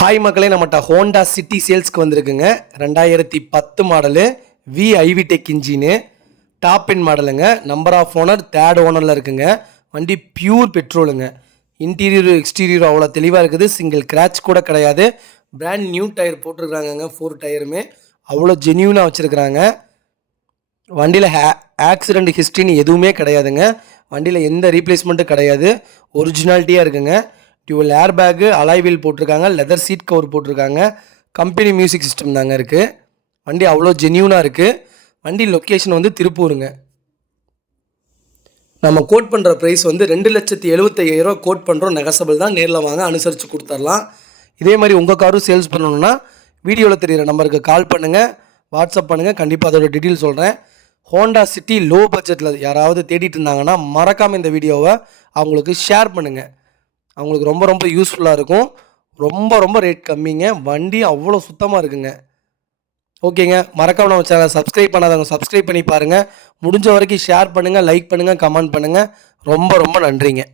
Hi மக்களே, நம்மகிட்ட Honda city சேல்ஸ்க்கு வந்திருக்குங்க. 2010 model VIV tech engine, top end மாடலுங்க. நம்பர் ஆஃப் ஓனர் தேர்ட் ஓனரில் இருக்குங்க. வண்டி பியூர் பெட்ரோலுங்க. இன்டீரியர் எக்ஸ்டீரியர் அவ்வளோ தெளிவாக இருக்குது. சிங்கிள் கிராச் கூட கிடையாது. பிராண்ட் நியூ டயர் போட்டிருக்காங்கங்க. 4 டயருமே அவ்வளோ ஜென்யூனாக வச்சுருக்குறாங்க. வண்டியில் ஆக்சிடெண்ட் ஹிஸ்ட்ரின்னு எதுவுமே கிடையாதுங்க. வண்டியில் எந்த ரீப்ளேஸ்மெண்ட்டும் கிடையாது. ஒரிஜினாலிட்டியாக இருக்குங்க. Dual air bag, alloy wheel போட்டிருக்காங்க. லெதர் சீட் கவர் போட்டிருக்காங்க. கம்பெனி மியூசிக் சிஸ்டம் தாங்க இருக்குது. வண்டி அவ்வளோ ஜென்யூனாக இருக்குது. வண்டி லொக்கேஷன் வந்து திருப்பூருங்க. நம்ம கோட் பண்ணுற ப்ரைஸ் வந்து 2,75,000 கோட் பண்ணுறோம். நெகசபிள் தான். நேரில் வாங்க, அனுசரித்து கொடுத்துடலாம். இதே மாதிரி உங்கள் காரும் சேல்ஸ் பண்ணணுன்னா வீடியோவில் தெரிகிற நம்பருக்கு கால் பண்ணுங்கள், வாட்ஸ்அப் பண்ணுங்கள். கண்டிப்பாக அதோட டீட்டெயில் சொல்கிறேன். ஹோண்டா சிட்டி லோ பட்ஜெட்டில் யாராவது தேடிட்டு இருந்தாங்கன்னா மறக்காமல் இந்த வீடியோவை அவங்களுக்கு ஷேர் பண்ணுங்கள். அவங்களுக்கு ரொம்ப ரொம்ப யூஸ்ஃபுல்லாக இருக்கும். ரொம்ப ரேட் கம்மிங்க. வண்டி அவ்வளோ சுத்தமாக இருக்குங்க. ஓகேங்க, மறக்காம நம்ம சேனலை சப்ஸ்கிரைப் பண்ணாதவங்க சப்ஸ்கிரைப் பண்ணி பாருங்கள். முடிஞ்ச வரைக்கும் ஷேர் பண்ணுங்கள், லைக் பண்ணுங்கள், கமெண்ட் பண்ணுங்கள். ரொம்ப நன்றிங்க.